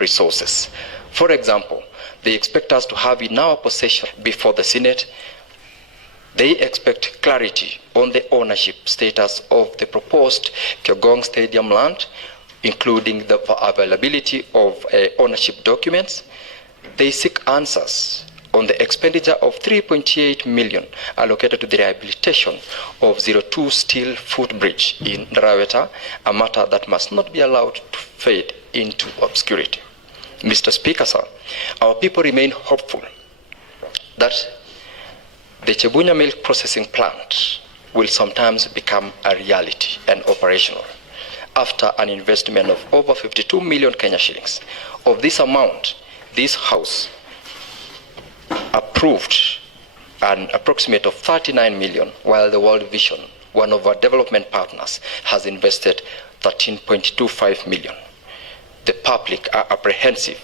resources. For example, they expect us to have in our possession before the Senate. They expect clarity on the ownership status of the proposed Kyogong Stadium land, including the availability of ownership documents. They seek answers on the expenditure of 3.8 million allocated to the rehabilitation of 02 Steel Footbridge in Raweta, a matter that must not be allowed to fade into obscurity. Mr. Speaker, sir, our people remain hopeful that the Chebunya milk processing plant will sometimes become a reality and operational after an investment of over 52 million Kenya shillings. Of this amount, this House approved an approximate of 39 million, while the World Vision, one of our development partners, has invested 13.25 million. The public are apprehensive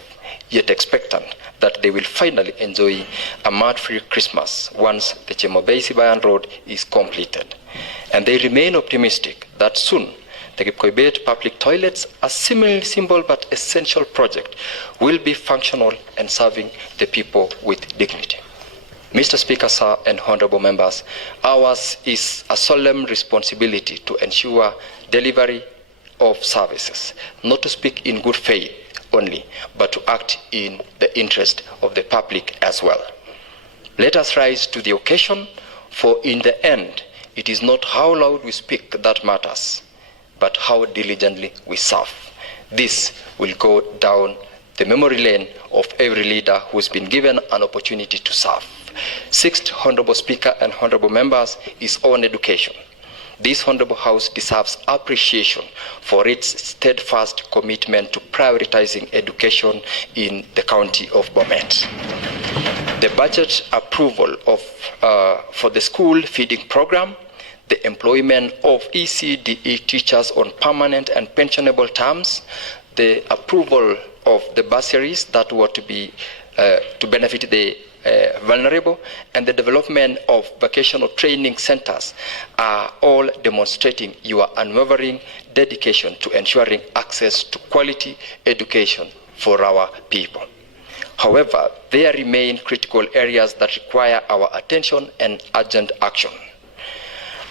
yet expectant that they will finally enjoy a mud-free Christmas once the Chemobei-Sibayan Road is completed. And they remain optimistic that soon the Kipkoibet public toilets, a similarly simple but essential project, will be functional and serving the people with dignity. Mr. Speaker, sir, and honorable members, ours is a solemn responsibility to ensure delivery of services, not to speak in good faith only, but to act in the interest of the public as well. Let us rise to the occasion, for in the end, it is not how loud we speak that matters, but how diligently we serve. This will go down the memory lane of every leader who has been given an opportunity to serve. Sixth, Honorable Speaker and honorable members, is on education. This honorable House deserves appreciation for its steadfast commitment to prioritizing education in the county of Bomet. The budget approval for the school feeding program, the employment of ECDE teachers on permanent and pensionable terms, the approval of the bursaries that were to be to benefit the vulnerable, and the development of vocational training centers are all demonstrating your unwavering dedication to ensuring access to quality education for our people. However, there remain critical areas that require our attention and urgent action.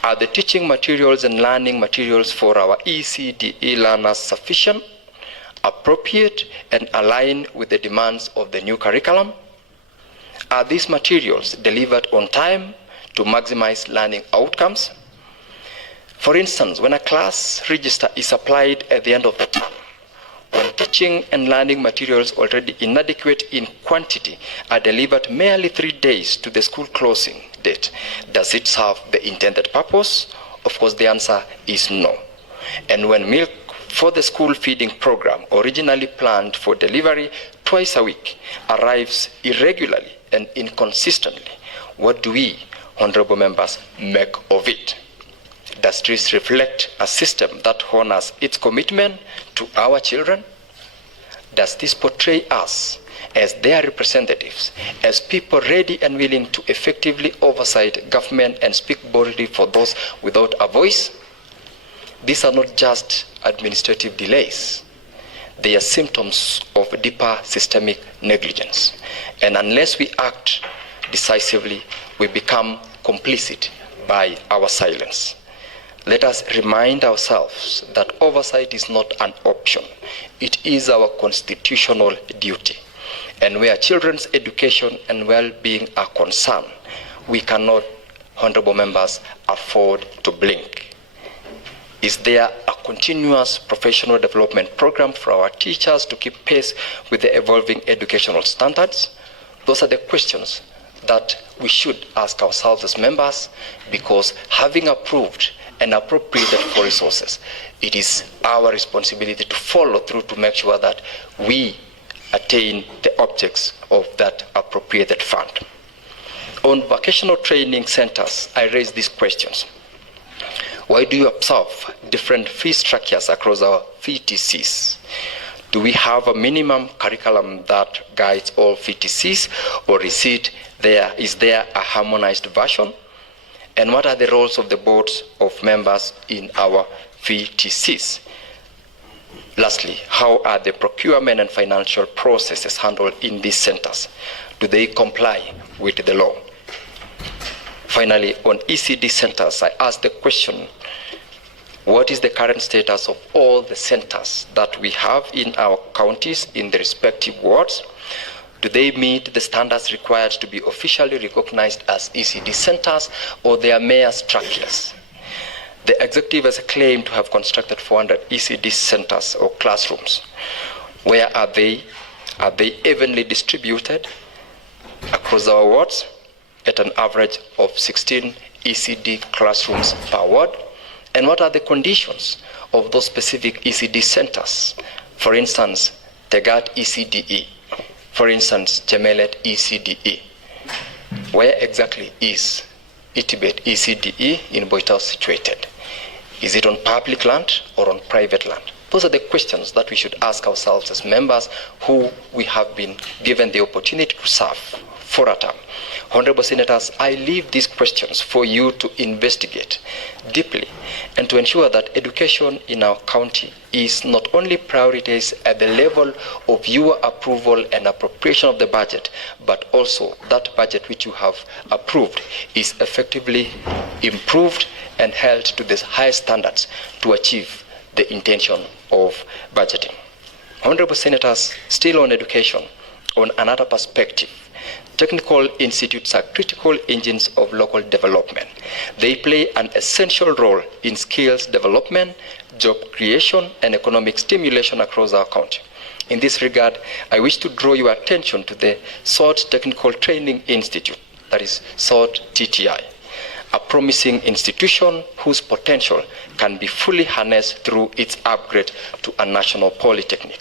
Are the teaching materials and learning materials for our ECDE learners sufficient, appropriate, and aligned with the demands of the new curriculum? Are these materials delivered on time to maximize learning outcomes? For instance, when a class register is applied at the end of the term, when teaching and learning materials already inadequate in quantity are delivered merely 3 days to the school closing date, does it serve the intended purpose? Of course, the answer is no. And when milk for the school feeding program, originally planned for delivery twice a week, arrives irregularly and inconsistently, what do we, honorable members, make of it? Does this reflect a system that honors its commitment to our children? Does this portray us as their representatives, as people ready and willing to effectively oversight government and speak boldly for those without a voice? These are not just administrative delays. They are symptoms of deeper systemic negligence. And unless we act decisively, we become complicit by our silence. Let us remind ourselves that oversight is not an option. It is our constitutional duty. And where children's education and well-being are concerned, we cannot, honorable members, afford to blink. Is there a continuous professional development program for our teachers to keep pace with the evolving educational standards? Those are the questions that we should ask ourselves as members, because having approved and appropriated for resources, it is our responsibility to follow through to make sure that we attain the objects of that appropriated fund. On vocational training centers, I raise these questions. Why do you observe different fee structures across our VTCs? Do we have a minimum curriculum that guides all VTCs, or is there a harmonized version? And what are the roles of the boards of members in our VTCs? Lastly, how are the procurement and financial processes handled in these centers? Do they comply with the law? Finally, on ECD centers, I ask the question, what is the current status of all the centers that we have in our counties in the respective wards? Do they meet the standards required to be officially recognized as ECD centers, or they are mere structures? The executive has claimed to have constructed 400 ECD centers or classrooms. Where are they? Are they evenly distributed across our wards at an average of 16 ECD classrooms per ward? And what are the conditions of those specific ECD centers? For instance, Tegat ECDE. For instance, Chemelet ECDE. Where exactly is Itibet ECDE in Boitao situated? Is it on public land or on private land? Those are the questions that we should ask ourselves as members who we have been given the opportunity to serve for a term. Honorable Senators, I leave these questions for you to investigate deeply and to ensure that education in our county is not only prioritized at the level of your approval and appropriation of the budget, but also that budget which you have approved is effectively improved and held to the highest standards to achieve the intention of budgeting. Honorable Senators, still on education, on another perspective, technical institutes are critical engines of local development. They play an essential role in skills development, job creation, and economic stimulation across our county. In this regard, I wish to draw your attention to the SOT Technical Training Institute, that is SOT TTI, a promising institution whose potential can be fully harnessed through its upgrade to a national polytechnic.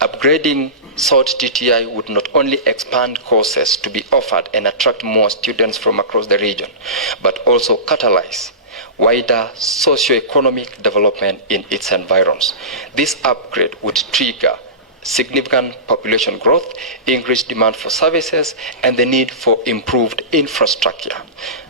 Upgrading SOT TTI would not only expand courses to be offered and attract more students from across the region, but also catalyze wider socio-economic development in its environs. This upgrade would trigger significant population growth, increased demand for services, and the need for improved infrastructure.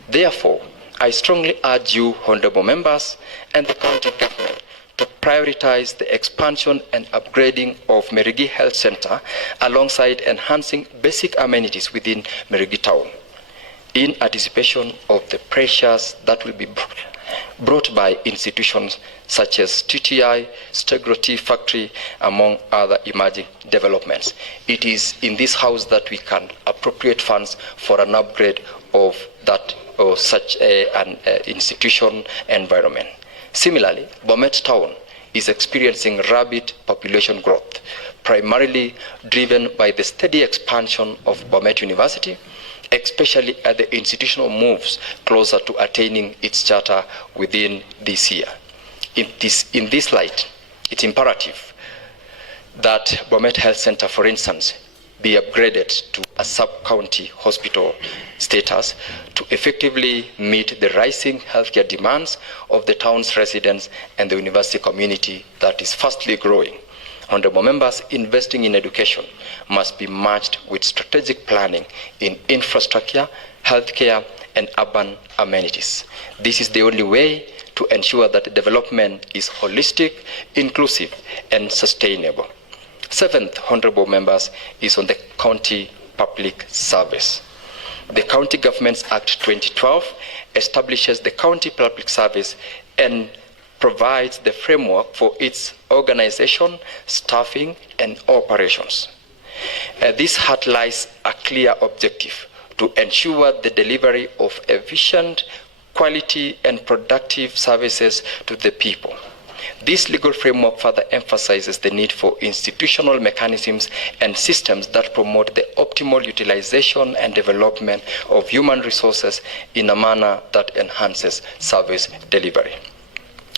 Therefore, I strongly urge you, honorable members, and the county government to prioritize the expansion and upgrading of Merigi Health Center alongside enhancing basic amenities within Merigi Town in anticipation of the pressures that will be brought by institutions such as TTI, Stegro Tea Factory, among other emerging developments. It is in this house that we can appropriate funds for an upgrade of that or such an institution environment. Similarly, Bomet Town is experiencing rapid population growth, primarily driven by the steady expansion of Bomet University, especially at the institutional moves closer to attaining its charter within this year. In this light, it's imperative that Bomet Health Center, for instance, be upgraded to a sub-county hospital status to effectively meet the rising healthcare demands of the town's residents and the university community that is fastly growing. Honorable members, investing in education must be matched with strategic planning in infrastructure, healthcare, and urban amenities. This is the only way to ensure that development is holistic, inclusive, and sustainable. Seventh, honorable members, is on the county public service. The County Governments Act 2012 establishes the county public service and provides the framework for its organization, staffing, and operations. This outlines a clear objective to ensure the delivery of efficient, quality, and productive services to the people. This legal framework further emphasizes the need for institutional mechanisms and systems that promote the optimal utilization and development of human resources in a manner that enhances service delivery.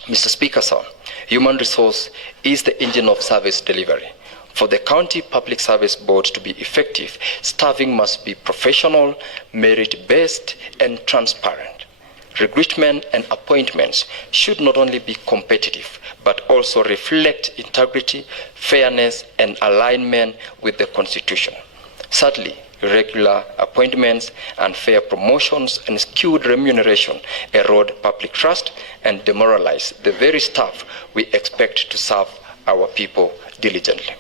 Mr. Speaker, sir, human resource is the engine of service delivery. For the County Public Service Board to be effective, staffing must be professional, merit-based, and transparent. Recruitment and appointments should not only be competitive, but also reflect integrity, fairness, and alignment with the Constitution. Sadly, irregular appointments, unfair promotions, and skewed remuneration erode public trust and demoralize the very staff we expect to serve our people diligently.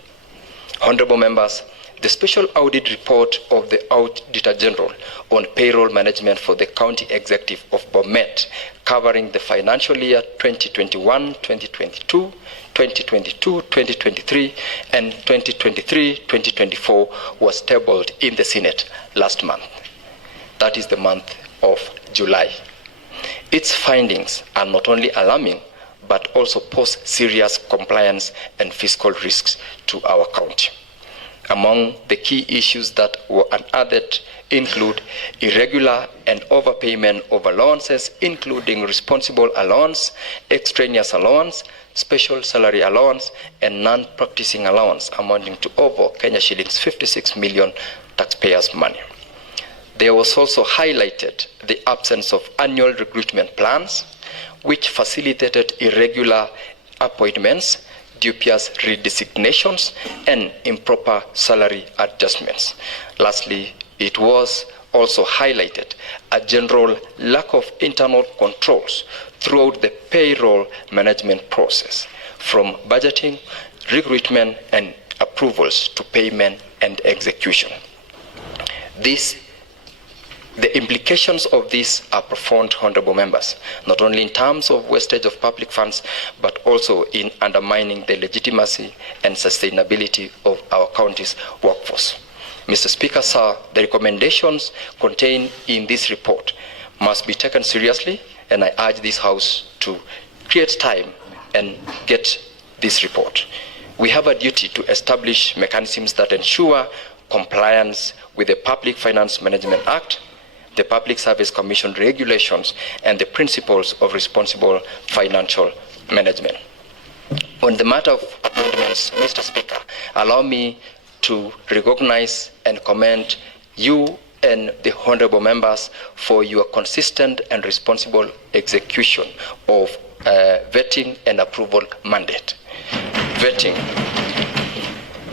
Honorable members, the special audit report of the Auditor General on payroll management for the County Executive of Bomet, covering the financial year 2021-2022, 2022-2023, and 2023-2024 was tabled in the Senate last month. That is the month of July. Its findings are not only alarming, but also pose serious compliance and fiscal risks to our county. Among the key issues that were unearthed include irregular and overpayment of allowances, including responsible allowance, extraneous allowance, special salary allowance, and non-practicing allowance amounting to over Kenya shillings 56 million taxpayers' money. There was also highlighted the absence of annual recruitment plans, which facilitated irregular appointments, dubious redesignations, and improper salary adjustments. Lastly, it was also highlighted a general lack of internal controls throughout the payroll management process, from budgeting, recruitment, and approvals to payment and execution. The implications of this are profound, honorable members, not only in terms of wastage of public funds, but also in undermining the legitimacy and sustainability of our county's workforce. Mr. Speaker, sir, the recommendations contained in this report must be taken seriously, and I urge this House to create time and get this report. We have a duty to establish mechanisms that ensure compliance with the Public Finance Management Act, the Public Service Commission regulations, and the principles of responsible financial management. On the matter of appointments, Mr. Speaker, allow me to recognize and commend you and the honorable members for your consistent and responsible execution of vetting and approval mandate.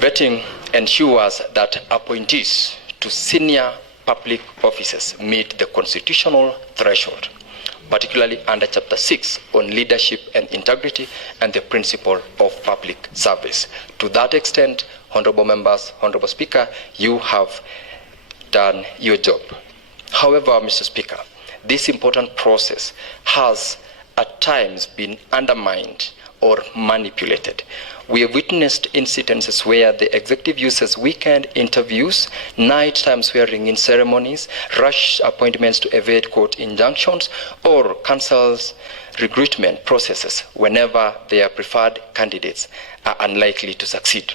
Vetting ensures that appointees to senior public offices meet the constitutional threshold, particularly under Chapter 6 on leadership and integrity and the principle of public service. To that extent, honorable members, honorable Speaker, you have done your job. However, Mr. Speaker, this important process has at times been undermined or manipulated. We have witnessed incidences where the executive uses weekend interviews, nighttime swearing-in ceremonies, rush appointments to evade court injunctions, or cancels recruitment processes whenever their preferred candidates are unlikely to succeed.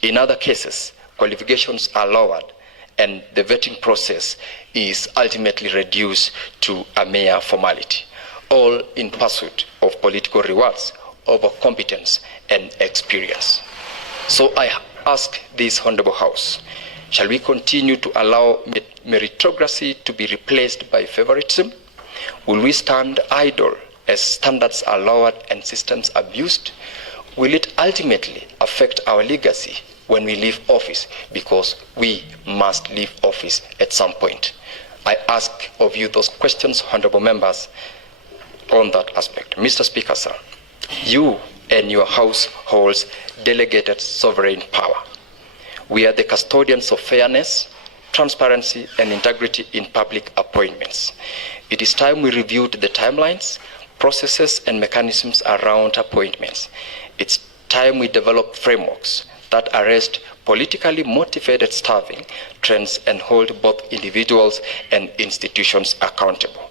In other cases, qualifications are lowered and the vetting process is ultimately reduced to a mere formality, all in pursuit of political rewards over competence and experience. So I ask this honorable House, shall we continue to allow meritocracy to be replaced by favoritism? Will we stand idle as standards are lowered and systems abused? Will it ultimately affect our legacy when we leave office, because we must leave office at some point? I ask of you those questions, honorable members, on that aspect. Mr. Speaker, sir, you and your House holds delegated sovereign power. We are the custodians of fairness, transparency, and integrity in public appointments. It is time we reviewed the timelines, processes, and mechanisms around appointments. It's time we develop frameworks that arrest politically motivated staffing trends and hold both individuals and institutions accountable.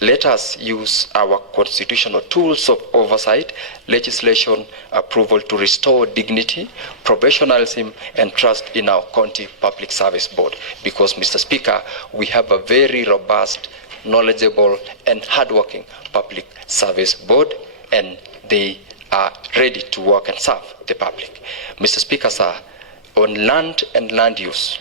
Let us use our constitutional tools of oversight, legislation, approval to restore dignity, professionalism, and trust in our county public service board. Because, Mr. Speaker, we have a very robust, knowledgeable, and hardworking public service board, and they are ready to work and serve the public. Mr. Speaker, sir, on land and land use,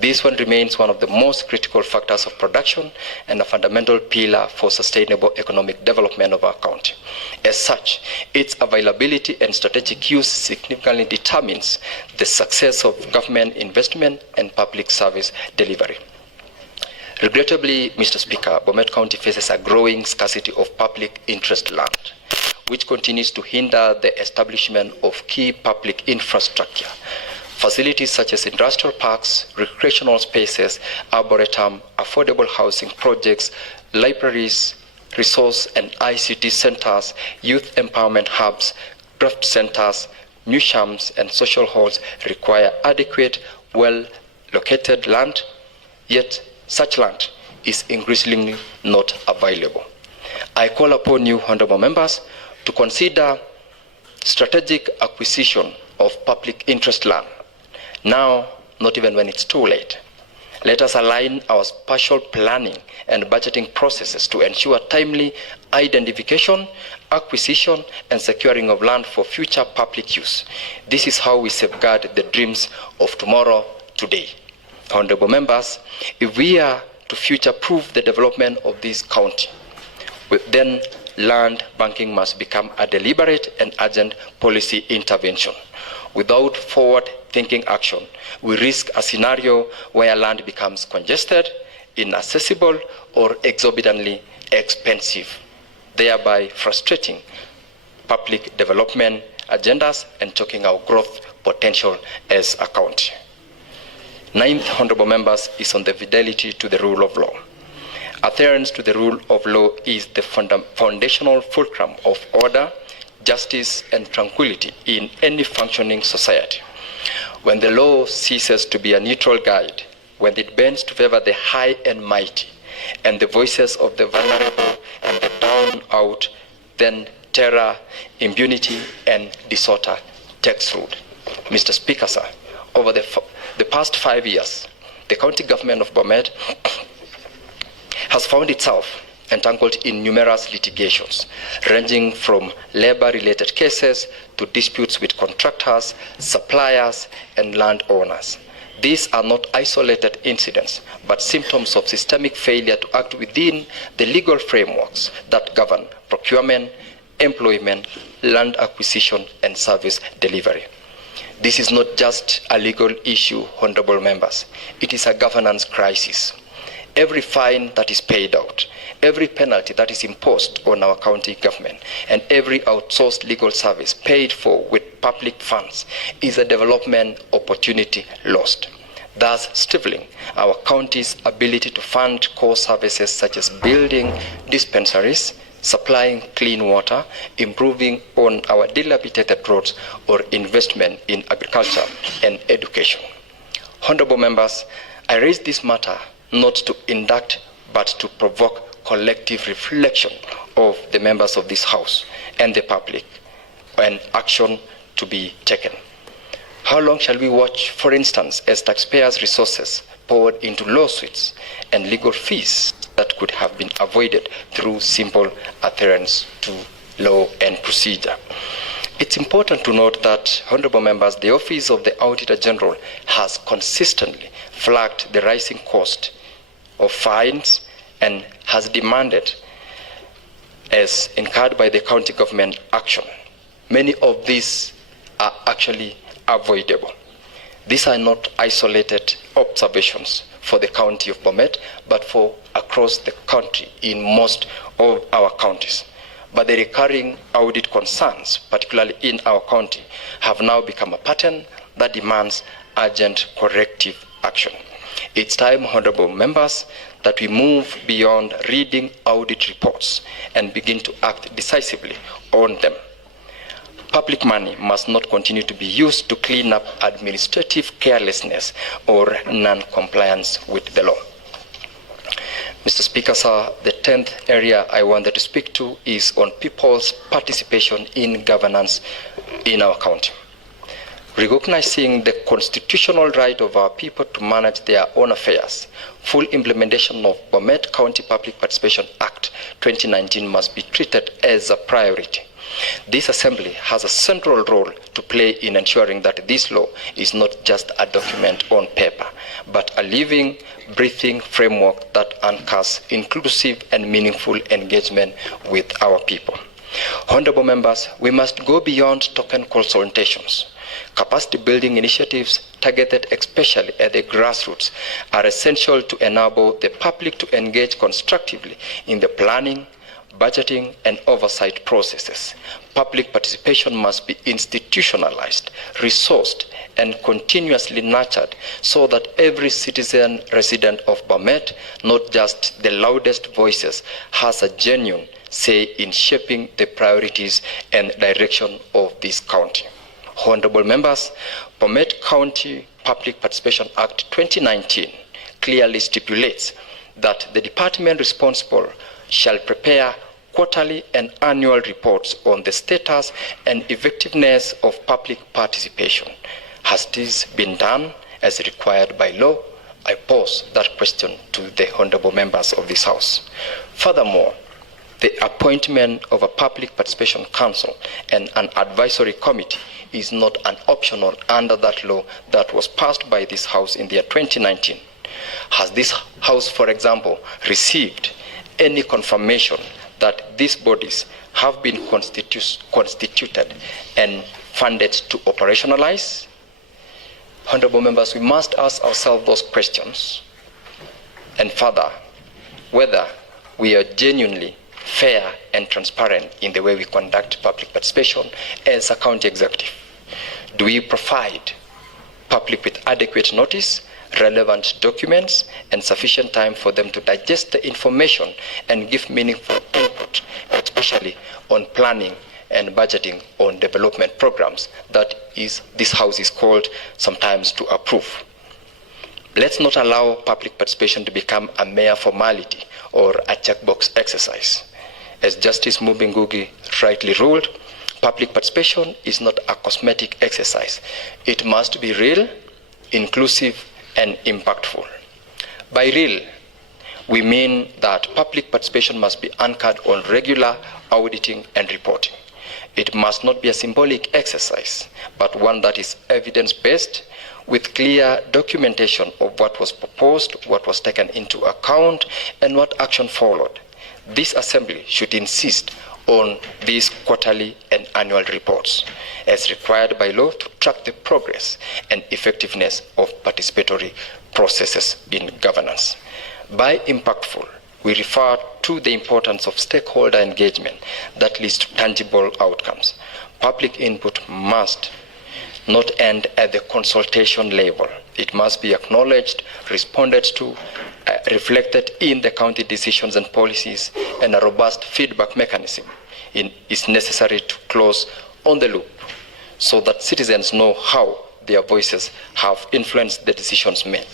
this one remains one of the most critical factors of production and a fundamental pillar for sustainable economic development of our county. As such, its availability and strategic use significantly determines the success of government investment and public service delivery. Regrettably, Mr. Speaker, Bomet County faces a growing scarcity of public interest land. which continues to hinder the establishment of key public infrastructure. Facilities such as industrial parks, recreational spaces, arboretum, affordable housing projects, libraries, resource and ICT centers, youth empowerment hubs, craft centers, museums, and social halls require adequate, well-located land, yet such land is increasingly not available. I call upon you, honorable members, to consider strategic acquisition of public interest land. Now, not even when it's too late. Let us align our spatial planning and budgeting processes to ensure timely identification, acquisition, and securing of land for future public use. This is how we safeguard the dreams of tomorrow today. Honorable members, if we are to future-proof the development of this county, then land banking must become a deliberate and urgent policy intervention. Without forward-thinking action, we risk a scenario where land becomes congested, inaccessible, or exorbitantly expensive, thereby frustrating public development agendas and choking our growth potential as a county. Ninth, honorable members, is on the fidelity to the rule of law. Adherence to the rule of law is the foundational fulcrum of order, justice, and tranquility in any functioning society. When the law ceases to be a neutral guide, when it bends to favor the high and mighty, and the voices of the vulnerable and the down out, then terror, impunity, and disorder takes root. Mr. Speaker, sir, over the past 5 years, the county government of Bomet has found itself entangled in numerous litigations, ranging from labor-related cases to disputes with contractors, suppliers, and landowners. These are not isolated incidents, but symptoms of systemic failure to act within the legal frameworks that govern procurement, employment, land acquisition, and service delivery. This is not just a legal issue, honorable members. It is a governance crisis. Every fine that is paid out, every penalty that is imposed on our county government, and every outsourced legal service paid for with public funds is a development opportunity lost, thus stifling our county's ability to fund core services such as building dispensaries, supplying clean water, improving on our dilapidated roads, or investment in agriculture and education. Honorable members, I raise this matter not to induct, but to provoke collective reflection of the members of this House and the public, and action to be taken. How long shall we watch, for instance, as taxpayers' resources poured into lawsuits and legal fees that could have been avoided through simple adherence to law and procedure? It's important to note that, honorable members, the Office of the Auditor General has consistently flagged the rising cost of fines and has demanded, as incurred by the county government, action. Many of these are actually avoidable. These are not isolated observations for the county of Bomet, but for across the country in most of our counties. But the recurring audit concerns, particularly in our county, have now become a pattern that demands urgent corrective action. It's time, honorable members, that we move beyond reading audit reports and begin to act decisively on them. Public money must not continue to be used to clean up administrative carelessness or non-compliance with the law. Mr. Speaker, sir, the 10th area I wanted to speak to is on people's participation in governance in our county. Recognizing the constitutional right of our people to manage their own affairs, full implementation of Bomet County Public Participation Act 2019 must be treated as a priority. This assembly has a central role to play in ensuring that this law is not just a document on paper, but a living, breathing framework that anchors inclusive and meaningful engagement with our people. Honorable members, we must go beyond token consultations. Capacity building initiatives targeted especially at the grassroots are essential to enable the public to engage constructively in the planning, budgeting and oversight processes. Public participation must be institutionalized, resourced, and continuously nurtured so that every citizen resident of Bomet, not just the loudest voices, has a genuine say in shaping the priorities and direction of this county. Honorable members, Bomet County Public Participation Act 2019 clearly stipulates that the department responsible shall prepare quarterly and annual reports on the status and effectiveness of public participation. Has this been done as required by law? I pose that question to the honorable members of this House. Furthermore, the appointment of a public participation council and an advisory committee is not an optional under that law that was passed by this House in the year 2019. Has this House, for example, received any confirmation that these bodies have been constituted and funded to operationalize? Honorable members, we must ask ourselves those questions, and further, whether we are genuinely fair and transparent in the way we conduct public participation as a county executive. Do we provide public with adequate notice, relevant documents, and sufficient time for them to digest the information and give meaningful input, especially on planning and budgeting on development programs that this House is called sometimes to approve? Let's not allow public participation to become a mere formality or a checkbox exercise. As Justice Mubingugi rightly ruled, public participation is not a cosmetic exercise. It must be real, inclusive, and impactful. By real, we mean that public participation must be anchored on regular auditing and reporting. It must not be a symbolic exercise, but one that is evidence-based, with clear documentation of what was proposed, what was taken into account, and what action followed. This assembly should insist on these quarterly and annual reports as required by law to track the progress and effectiveness of participatory processes in governance. By impactful, we refer to the importance of stakeholder engagement that leads to tangible outcomes. Public input must not end at the consultation level. It must be acknowledged, responded to, reflected in the county decisions and policies, and a robust feedback mechanism is necessary to close on the loop so that citizens know how their voices have influenced the decisions made.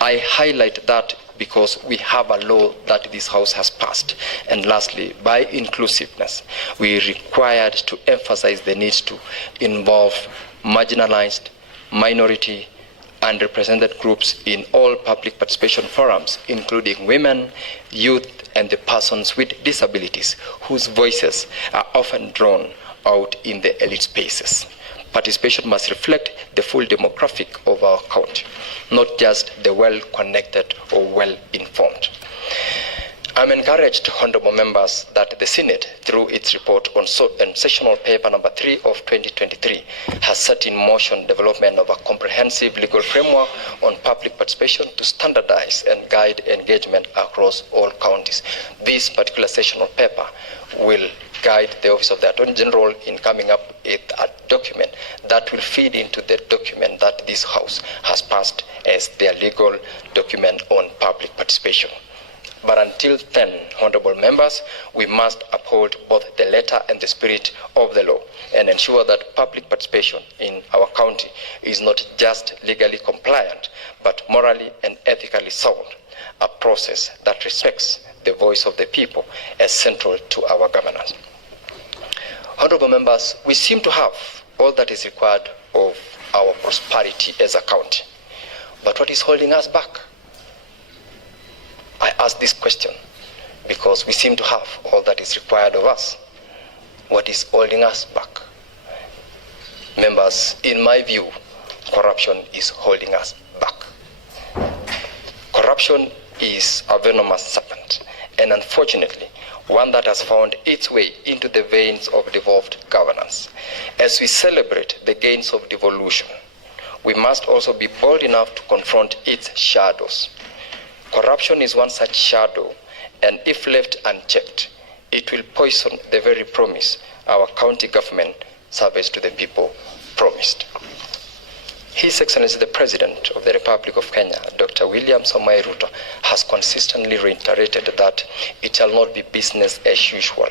I highlight that because we have a law that this House has passed. And lastly, by inclusiveness, we are required to emphasize the need to involve marginalized, minority, and represented groups in all public participation forums, including women, youth, and the persons with disabilities, whose voices are often drawn out in the elite spaces. Participation must reflect the full demographic of our county, not just the well-connected or well-informed. I'm encouraged, honorable members, that the Senate, through its report on sessional paper number 3 of 2023, has set in motion development of a comprehensive legal framework on public participation to standardize and guide engagement across all counties. This particular sessional paper will guide the Office of the Attorney General in coming up with a document that will feed into the document that this House has passed as their legal document on public participation. But until then, honorable members, we must uphold both the letter and the spirit of the law and ensure that public participation in our county is not just legally compliant, but morally and ethically sound, a process that respects the voice of the people as central to our governance. Honorable members, we seem to have all that is required of our prosperity as a county. But what is holding us back? I ask this question because we seem to have all that is required of us. What is holding us back? Members, in my view, corruption is holding us back. Corruption is a venomous serpent, and unfortunately, one that has found its way into the veins of devolved governance. As we celebrate the gains of devolution, we must also be bold enough to confront its shadows. Corruption is one such shadow, and if left unchecked, it will poison the very promise our county government service to the people promised. His Excellency the President of the Republic of Kenya, Dr. William Samoei Ruto, has consistently reiterated that it shall not be business as usual.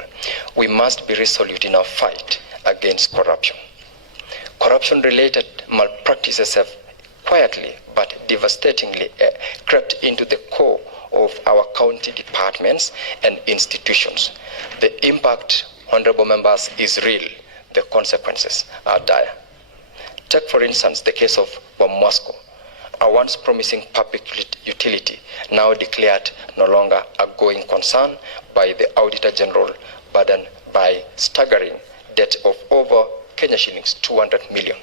We must be resolute in our fight against corruption. Corruption-related malpractices have quietly but devastatingly crept into the core of our county departments and institutions. The impact, honorable members, is real. The consequences are dire. Take, for instance, the case of Bomet, a once promising public utility, now declared no longer a going concern by the Auditor General, burdened by staggering debt of over Kenya shillings 200 million.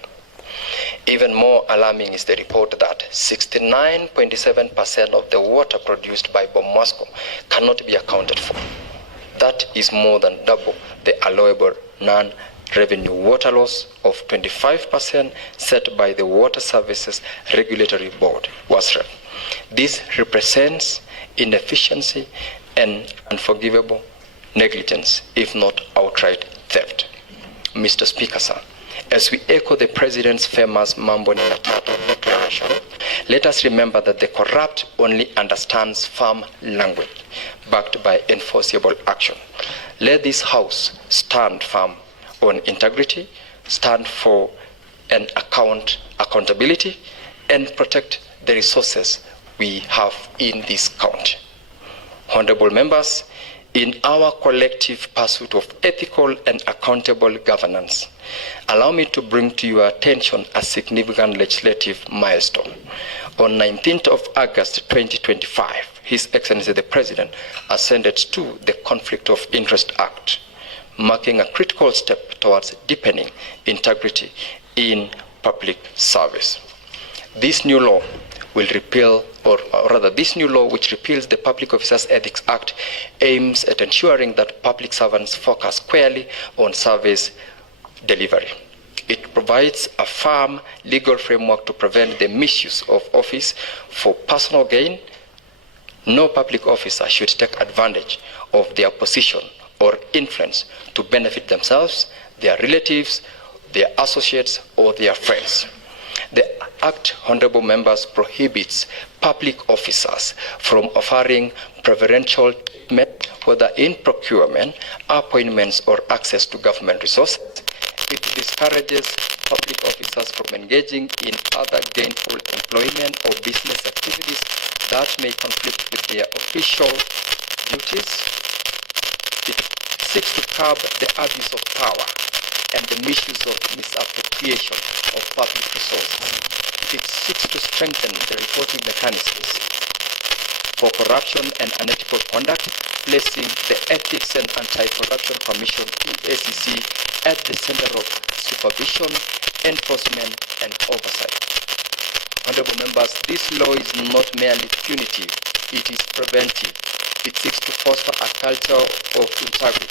Even more alarming is the report that 69.7% of the water produced by Bomet cannot be accounted for. That is more than double the allowable non-revenue water loss of 25% set by the Water Services Regulatory Board, WASREB. This represents inefficiency and unforgivable negligence, if not outright theft. Mr. Speaker, sir, as we echo the President's famous Mambo ni Matatu declaration, let us remember that the corrupt only understands firm language backed by enforceable action. Let this House stand firm on integrity, stand for an accountability, and protect the resources we have in this country. Honorable members, in our collective pursuit of ethical and accountable governance, allow me to bring to your attention a significant legislative milestone. On 19th of August 2025, His Excellency the President ascended to the Conflict of Interest Act, marking a critical step towards deepening integrity in public service. This new law will repeal, or rather this new law which repeals the Public Officers Ethics Act, aims at ensuring that public servants focus squarely on service delivery. It provides a firm legal framework to prevent the misuse of office for personal gain. No public officer should take advantage of their position or influence to benefit themselves, their relatives, their associates, or their friends. The Act, honorable members, prohibits public officers from offering preferential treatment, whether in procurement, appointments, or access to government resources. It discourages public officers from engaging in other gainful employment or business activities that may conflict with their official duties. It seeks to curb the abuse of power and the misuse of misappropriation of public resources. It seeks to strengthen the reporting mechanisms for corruption and unethical conduct, placing the Ethics and Anti-Corruption Commission, EACC, at the center of supervision, enforcement, and oversight. Honorable members, this law is not merely punitive, it is preventive. It seeks to foster a culture of integrity,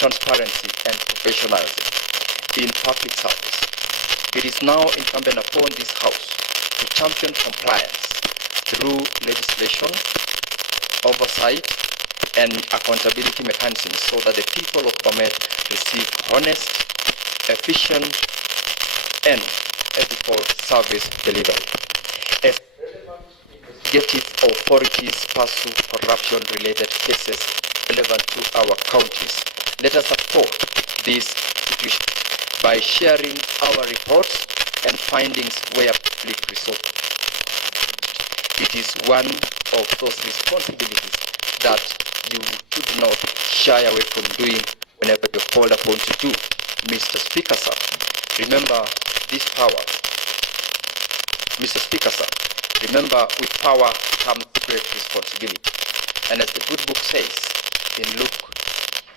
transparency, and professionalism in public service. It is now incumbent upon this House to champion compliance through legislation, oversight, and accountability mechanisms so that the people of Bomet receive honest, efficient, and ethical service delivery. As relevant investigative authorities pursue corruption-related cases relevant to our counties, let us support these institutions by sharing our reports and findings where public resources. It is one of those responsibilities that you should not shy away from doing whenever you're called upon to do. Mr. Speaker, sir, remember this power. Mr. Speaker, sir, remember with power comes great responsibility. And as the good book says in Luke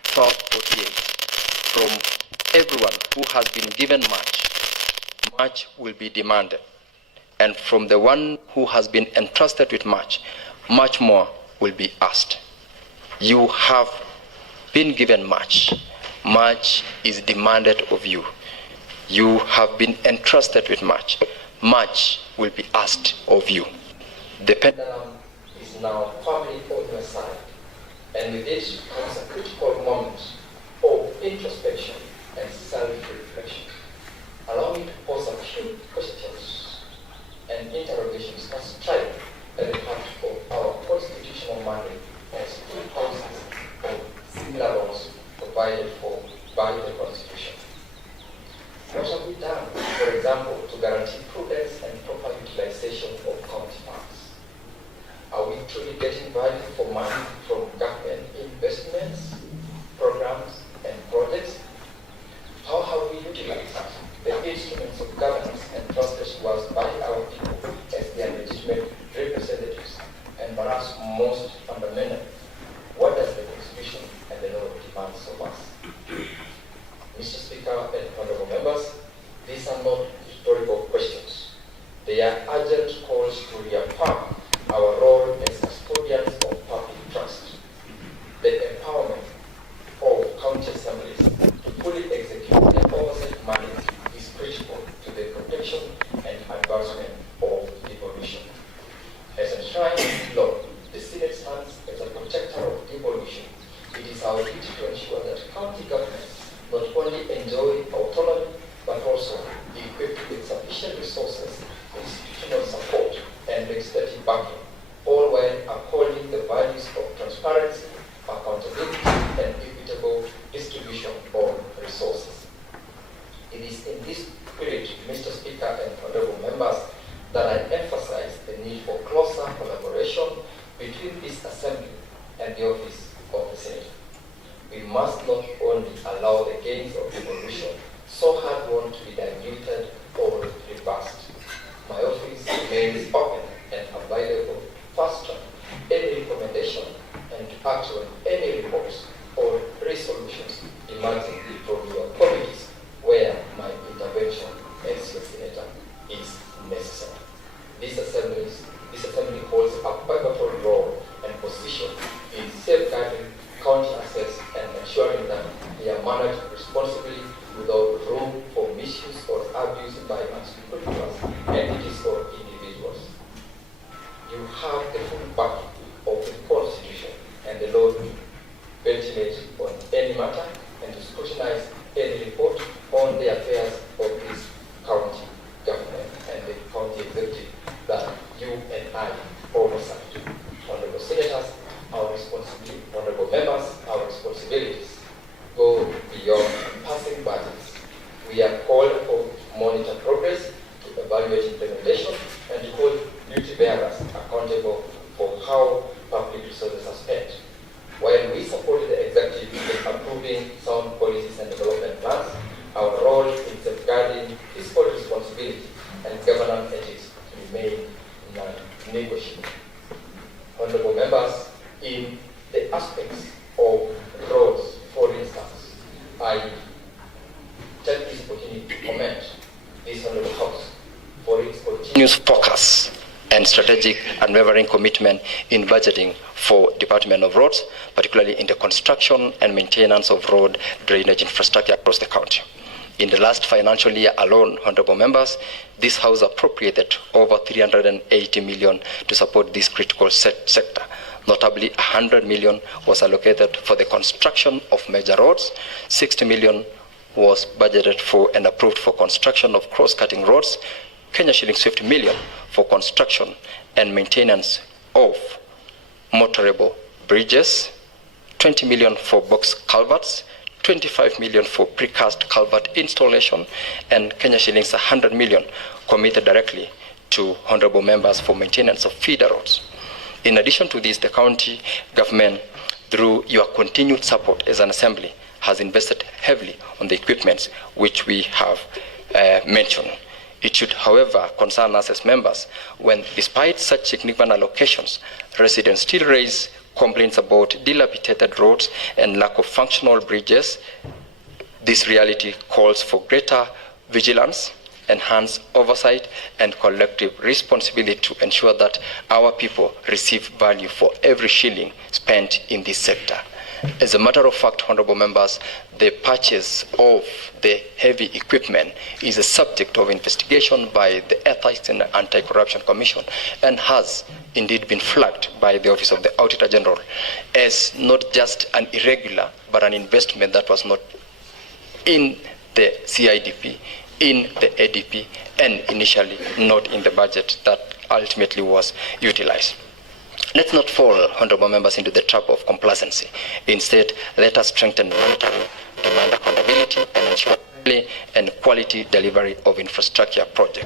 12:48, from everyone who has been given much, much will be demanded. And from the one who has been entrusted with much, much more will be asked. You have been given much. Much is demanded of you. You have been entrusted with much. Much will be asked of you. The pendulum is now firmly on your side. And with it comes a critical moment of introspection and self-reflection. Allow me to pose a few questions and interrogations that strike at the heart of our constitutional mandate as two houses of similar laws provided for by the Constitution. What have we done, for example, to guarantee prudence and proper utilization of county funds? Are we truly getting value for money from government investments, programs, and projects? How have we utilized the instruments of governance entrusted to us by our people as their legitimate representatives? And perhaps most fundamentally, what does the Constitution and the law demand of us? Mr. Speaker and honorable members, these are not rhetorical questions. They are urgent calls to reaffirm our role as custodians of public trust. The empowerment of county assemblies to fully execute their oversight mandate is critical to the protection and advancement of devolution. As enshrined in law, the Senate stands as a protector of devolution. It is our duty to ensure that county governments not only enjoy autonomy, but also be equipped with sufficient resources, institutional support, and legislative backing, all while upholding the values of transparency, accountability, and equitable distribution of resources. It is in this spirit, Mr. Speaker and honorable members, that I emphasize the need for closer collaboration between this Assembly and the office of the Senate. We must not only allow the gains of devolution so hard-won to be diluted or reversed. My office remains open and available to fast-track any recommendation and to act on any reports or resolutions emerging from your committees where my intervention as your senator is necessary. This assembly holds a pivotal role and position in safeguarding county assets and ensuring that they are managed responsibly without room for misuse or abuse by unscrupulous entities or individuals. You have the full backing of the Constitution and the law to ventilate on any matter and to scrutinize any report on the affairs of this county government and the county executive that you and I oversight. Honorable Senators, honorable members, our responsibilities go beyond passing budgets. We are called for to monitor progress, to evaluate implementation, and to hold duty bearers accountable for how public resources are spent. While we support the executive in approving sound policies and development plans, our role in safeguarding fiscal responsibility and governance ethics remain non-negotiable. Honorable members, in the aspects of roads, for instance, I take this opportunity to commend this Honorable House for its continuous focus and strategic unwavering commitment in budgeting for Department of Roads, particularly in the construction and maintenance of road drainage infrastructure across the county. In the last financial year alone, honorable members, this House appropriated over 380 million to support this critical sector. Notably, 100 million was allocated for the construction of major roads, 60 million was budgeted for and approved for construction of cross-cutting roads, Kenya shillings 50 million for construction and maintenance of motorable bridges, 20 million for box culverts, 25 million for precast culvert installation, and Kenya shillings 100 million committed directly to honorable members for maintenance of feeder roads. In addition to this, the county government, through your continued support as an assembly, has invested heavily on the equipments which we have mentioned. It should, however, concern us as members when, despite such significant allocations, residents still raise complaints about dilapidated roads and lack of functional bridges. This reality calls for greater vigilance, enhanced oversight, and collective responsibility to ensure that our people receive value for every shilling spent in this sector. As a matter of fact, honorable members, the purchase of the heavy equipment is a subject of investigation by the Ethics and Anti-Corruption Commission and has indeed been flagged by the Office of the Auditor General as not just an irregular, but an investment that was not in the CIDP, in the ADP, and initially not in the budget that ultimately was utilized. Let's not fall, honorable members, into the trap of complacency. Instead, let us strengthen monitoring, demand accountability, and ensure timely and quality delivery of infrastructure projects.